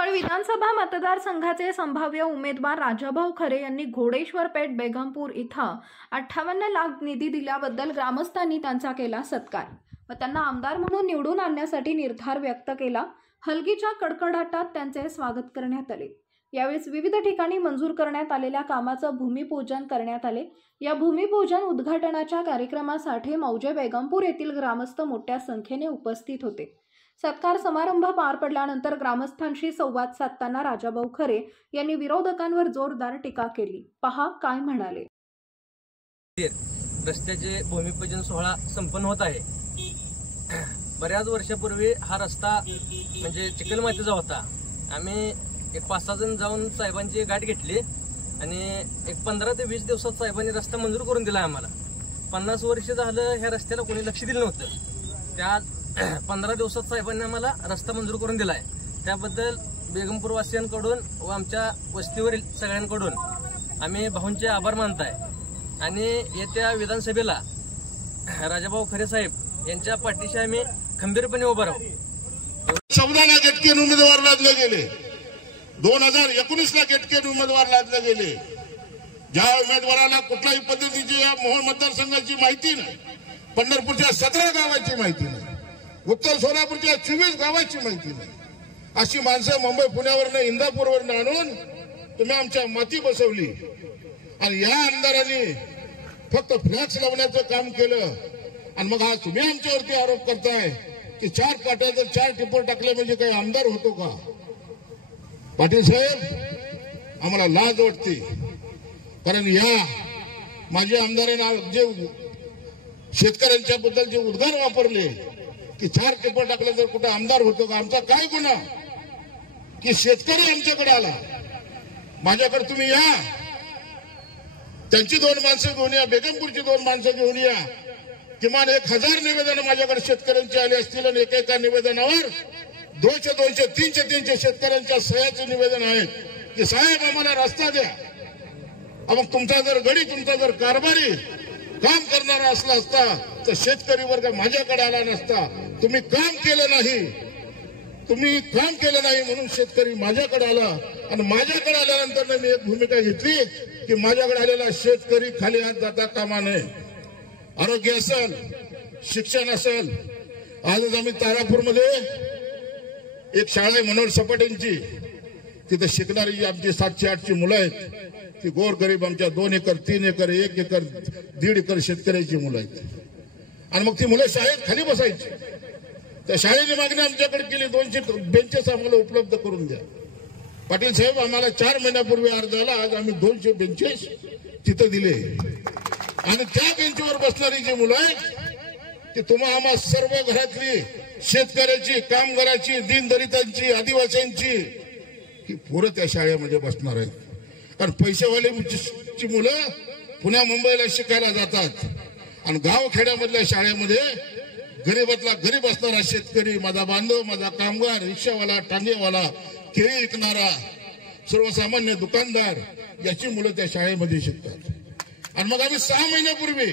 मोहोळ विधानसभा मतदारसंघाचे संभाव्य उमेदवार राजाभाऊ खरे यांनी घोडेश्वर पेठ बेगमपूर इथं 58 लाख निधी दिल्याबद्दल ग्रामस्थांनी त्यांचा केला सत्कार व त्यांना आमदार म्हणून निवडून आणण्यासाठी निर्धार व्यक्त केला। हलगीच्या कडकडाटात त्यांचे स्वागत करण्यात आले। यावेळी विविध ठिकाणी मंजूर करण्यात आलेल्या कामाचं भूमिपूजन करण्यात आले। या भूमिपूजन उद्घाटनाच्या कार्यक्रमासाठी मौजे बेगमपूर येथील ग्रामस्थ मोठ्या संख्येने उपस्थित होते। सत्कार समारंभ पार पडल्यानंतर ग्रामस्थांशी संवाद साधताना राजाभाऊ खरे यांनी विरोधकांवर जोरदार टीका केली। पहा काय म्हणाले। रस्त्याचे भूमिपूजन सोहळा संपन्न होत आहे। बऱ्याच वर्षापूर्वी हा रस्ता म्हणजे चिखलमातीचा होता। आम्ही एक 5-6 जण जाऊन साहेबांची गाठ घेतली आणि एक 15 ते 20 दिवसात साहेबांनी रस्ता मंजूर करून दिला आम्हाला। 50 वर्ष झालं ह्या रस्त्याला कोणी लक्ष दिलं नव्हतं। त्या 15 दिवसात साहेबांनी आम्हाला रस्ता मंजूर करून दिलाय। त्याबद्दल बेगमपूर वासियांकडून व आमच्या वस्तीवरील सगळ्यांकडून आम्ही भाऊंचे आभार मानताय आणि येत्या विधानसभेला राजाभाऊ खरे साहेब यांच्या पाठीशी आम्ही खंबीरपणे उभा राहू। 14 लाख एटकेन उमेदवार लादले गेले, 2019 लाख एटकेन उमेदवार लादले गेले। ज्या उमेदवाराला कुठल्याही पद्धतीची या मोहोळ मतदारसंघाची माहिती नाही, पंढरपूरच्या 17 गावाची माहिती नाही, उत्तर सोलापूरच्या 24 गावाची माहिती नाही, अशी माणसं मुंबई पुण्यावरनं इंदापूरवरनं आणून तुम्ही आमच्या माती बसवली आणि या आमदारांनी फक्त फ्लॅक्स लावण्याचं काम केलं। आणि मग आज तुम्ही आमच्यावरती आरोप करताय की 4 पाट्या जर 4 टिप्पर टाकले म्हणजे काही आमदार होतो का? पाटील साहेब, आम्हाला लाज वाटते, कारण या माझ्या आमदारांना जे शेतकऱ्यांच्या बद्दल जे उद्गार वापरले की 4 टिप्पर टाकले तर कुठे आमदार होतो का? आमचा काय गुन्हा की शेतकरी आमच्याकडे आला? माझ्याकडे तुम्ही या, त्यांची 2 माणसं घेऊन या, बेगमपूरची 2 माणसं घेऊन या। किमान 1000 निवेदन माझ्याकडे शेतकऱ्यांची आले असतील आणि एकेका निवेदनावर 200, 300 शेतकऱ्यांच्या सह्याचे निवेदन आहेत की साहेब आम्हाला रस्ता द्या। मग तुमचा जर गडी, तुमचा जर कारभारी काम करणारा असला असता तर शेतकरी वर्ग माझ्याकडे आला नसता। तुम्ही काम केलं नाही म्हणून शेतकरी माझ्याकडे आला आणि माझ्याकडे आल्यानंतर मी एक भूमिका घेतली की माझ्याकडे आलेला शेतकरी खाली हात जाता कामा नये। आरोग्य असेल, शिक्षण असेल, आजच आम्ही तारापूरमध्ये एक शाळा आहे मनोहर सपाटेंची, तिथे शिकणारी जी आमची 708ची मुलं आहेत ती गोरगरीब आमच्या 2 एकर, 3 एकर, 1 एकर, 1.5 एकर शेतकऱ्याची मुलं आहेत। आणि मग ती मुलं शाळेत खाली बसायची। त्या शाळेची मागणी आमच्याकडे केली, 200 बेंचेस आम्हाला उपलब्ध करून द्या। पाटील साहेब, आम्हाला 4 महिन्यापूर्वी अर्ज आला, आज आम्ही 200 बेंचेस तिथे दिले आणि त्या बेंचवर बसणारी जी मुलं आहेत ती तुम्हा आम्हा सर्व घरातली शेतकऱ्याची, कामगाराची, दीनदलितांची, आदिवासींची ही पोरं त्या शाळेमध्ये बसणार आहेत। कारण पैसेवाल्याची मुलं पुण्या मुंबईला शिकायला जातात आणि गावखेड्यामधल्या शाळेमध्ये गरीबातला गरीब असणारा शेतकरी, माझा बांधव, माझा कामगार, रिक्षावाला, टांगेवाला, केळी विकणारा, सर्वसामान्य दुकानदार याची मुलं त्या शाळेमध्ये शिकतात। आणि मग आम्ही 6 महिन्यापूर्वी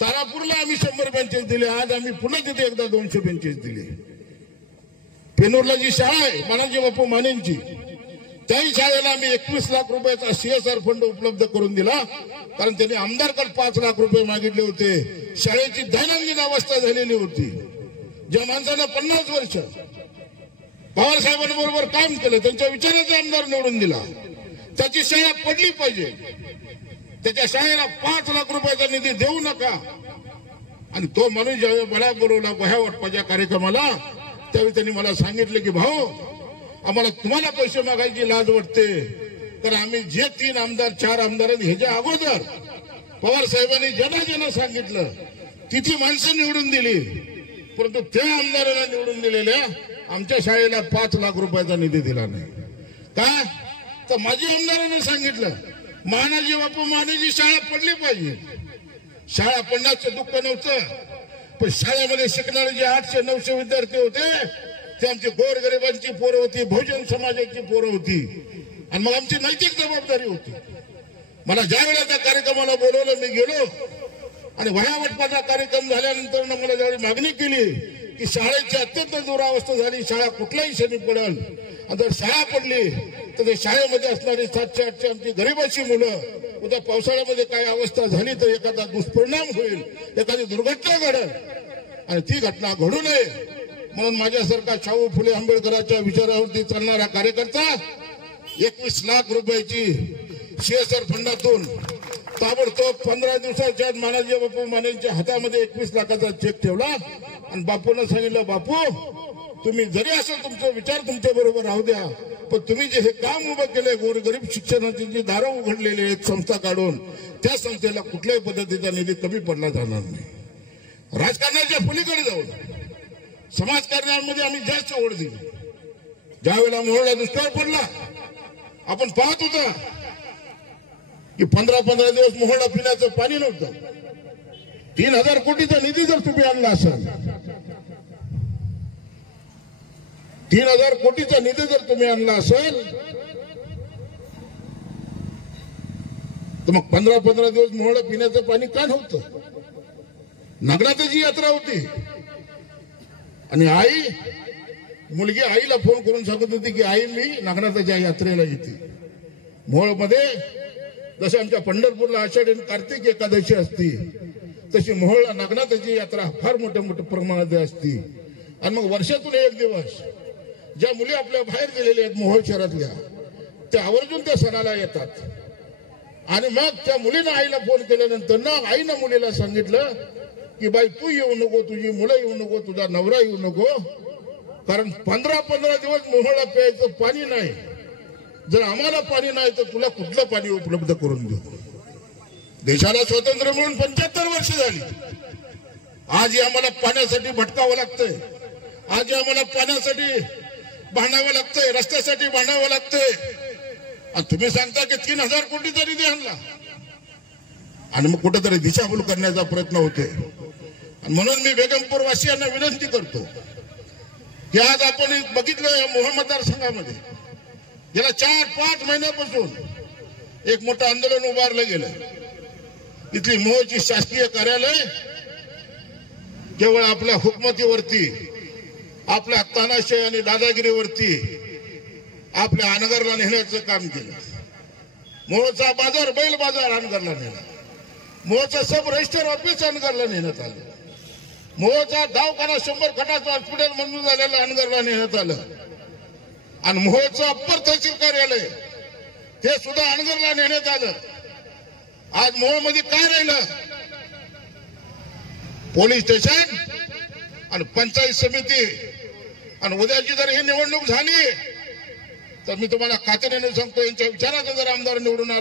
तारापूरला आम्ही 100 बेंचेस दिले, आज आम्ही पुन्हा तिथे एकदा 200 बेंचेस दिले। पेनूरला जी शाळा आहे मानाजी बापू मानेंची, त्याही शाळेला आम्ही 21 लाख रुपयाचा CSR फंड उपलब्ध करून दिला, कारण त्यांनी आमदारकडे 5 लाख रुपये मागितले होते। शाळेची दैनंदिन अवस्था झालेली होती। ज्या माणसानं 50 वर्ष पवार साहेबांबरोबर काम केलं, त्यांच्या विचाराचा आमदार निवडून दिला, त्याची शाळा पडली पाहिजे, त्याच्या शाळेला 5 लाख रुपयाचा निधी देऊ नका। आणि तो माणूस ज्यावेळी मला बोलवला वह्या वाटपाच्या कार्यक्रमाला, त्यावेळी त्यांनी मला सांगितले की भाऊ, आम्हाला तुम्हाला पैसे मागायची लाज वाटते, तर आम्ही जे 3 आमदार 4 आमदारांनी ह्याच्या अगोदर पवार साहेबांनी ज्यांना सांगितलं किती माणसं निवडून दिली, परंतु त्या आमदारांना निवडून दिलेल्या आमच्या शाळेला 5 लाख रुपयाचा निधी दिला नाही। का तर माझ्या आमदारांनी सांगितलं मानाजी बापू मानेची शाळा पडली पाहिजे। शाळा पडण्याचं दुःख नव्हतं, पण शाळेमध्ये शिकणारे जे 800-900 विद्यार्थी होते ते आमची गोरगरिबांची पोरं होती, बहुजन समाजाची पोरं होती आणि मग आमची नैतिक जबाबदारी होती। मला ज्या वेळेला त्या कार्यक्रमाला बोलवलं मी गेलो आणि वह्या वाटपाचा कार्यक्रम झाल्यानंतर मला ज्यावेळी मागणी केली की शाळेची अत्यंत दुरावस्था झाली, शाळा कुठल्याही क्षणी पडेल, आणि जर शाळा पडली तर ते शाळेमध्ये असणारी 700-800 आमची गरीबाची मुलं उद्या पावसाळ्यामध्ये काय अवस्था झाली तर एखादा दुष्परिणाम होईल, एखादी दुर्घटना घडेल, आणि ती घटना घडू नये म्हणून माझ्यासारखा शाहू फुले आंबेडकरांच्या विचारावरती चालणारा कार्यकर्ता 21 लाख रुपयाची सीएसआर फंडातून ताबडतोब 15 दिवसाच्या मानाजी बापू मानेंच्या हातामध्ये 21 लाखाचा चेक ठेवला आणि बापूंना सांगितलं, बापू तुम्ही जरी असेल तुमचा विचार तुमच्या बरोबर राहू द्या, पण तुम्ही जे हे काम उभं केलंय गोरगरीब शिक्षणाची जी दारं उघडलेली आहेत संस्था काढून, त्या संस्थेला कुठल्याही पद्धतीचा निधी कमी पडला जाणार नाही. राजकारणाच्या पलीकडे जाऊन समाजकारणामध्ये आम्ही जास्त ओढ दिली. ज्यावेळेला मोहळा दुष्काळ पडला आपण पाहत होता की 15-15 दिवस मोहळा पिण्याचं पाणी नव्हतं. 3000 कोटीचा निधी जर तुम्ही आणला असाल, 3000 कोटीचा निधी जर तुम्ही आणला असेल तर मग 15-15 दिवस मोहळा पिण्याचं पाणी का नव्हतं? नागनाथाची यात्रा होती आणि मुलगी आईला फोन करून सांगत होती की आई मी नागनाथाच्या यात्रेला येते. मोहोळमध्ये जसं आमच्या पंढरपूरला आषाढी आणि कार्तिक एकादशी असती तशी मोहोळला नागनाथाची यात्रा फार मोठ्या प्रमाणात असती. आणि मग वर्षातून एक दिवस ज्या मुली आपल्या बाहेर गेलेल्या आहेत मोहोळ शहरातल्या, त्या आवर्जून त्या सणाला येतात. आणि मग त्या मुलीनं आईला फोन केल्यानंतर ना आईनं मुलीला सांगितलं की बाई तू येऊ नको, तुझी मुलं येऊ नको, तुझा नवरा येऊ नको, कारण 15-15 दिवस मोहोळला प्यायचं पाणी नाही. जर आम्हाला पाणी नाही तर तुला कुठलं पाणी उपलब्ध करून देऊ. देशाला स्वातंत्र्य मिळून 75 वर्ष झाली. आजही आम्हाला पाण्यासाठी भटकावं लागतंय, आजही आम्हाला पाण्यासाठी भांडावं लागतंय, रस्त्यासाठी भांडावं लागतंय. आणि तुम्ही सांगता की 3000 कोटीचा निधी आणला, आणि मग कुठेतरी दिशाभूल करण्याचा प्रयत्न होते. म्हणून मी बेगमपूर वासियांना विनंती करतो की आज आपण बघितलं या मोहोळ मतदारसंघामध्ये गेल्या 4-5 महिन्यापासून एक मोठं आंदोलन उभारलं गेलं. इथली मोहोळची शासकीय कार्यालय केवळ आपल्या हुकमतीवरती, आपल्या तानाशाही आणि दादागिरीवरती आपल्या अनगरला नेण्याचं काम केलं. मोहोळचा बाजार बैल बाजार अनगरला नेला, मोहोळचं सब रजिस्टर ऑफिस अनगरला नेण्यात आलं, मोहोळचा दवाखाना 100 खटाचं हॉस्पिटल मंजूर झालेलं अनगरला नेण्यात आलं, आणि मोहोळचं अप्पर तहसील कार्यालय ते सुद्धा अनगरला नेण्यात आलं. आज मोहोळमध्ये काय राहिलं? पोलीस स्टेशन आणि पंचायत समिती. आणि उद्याची जर ही निवडणूक झाली तर मी तुम्हाला खात्रीने सांगतो, यांच्या विचाराचा जर आमदार निवडून आला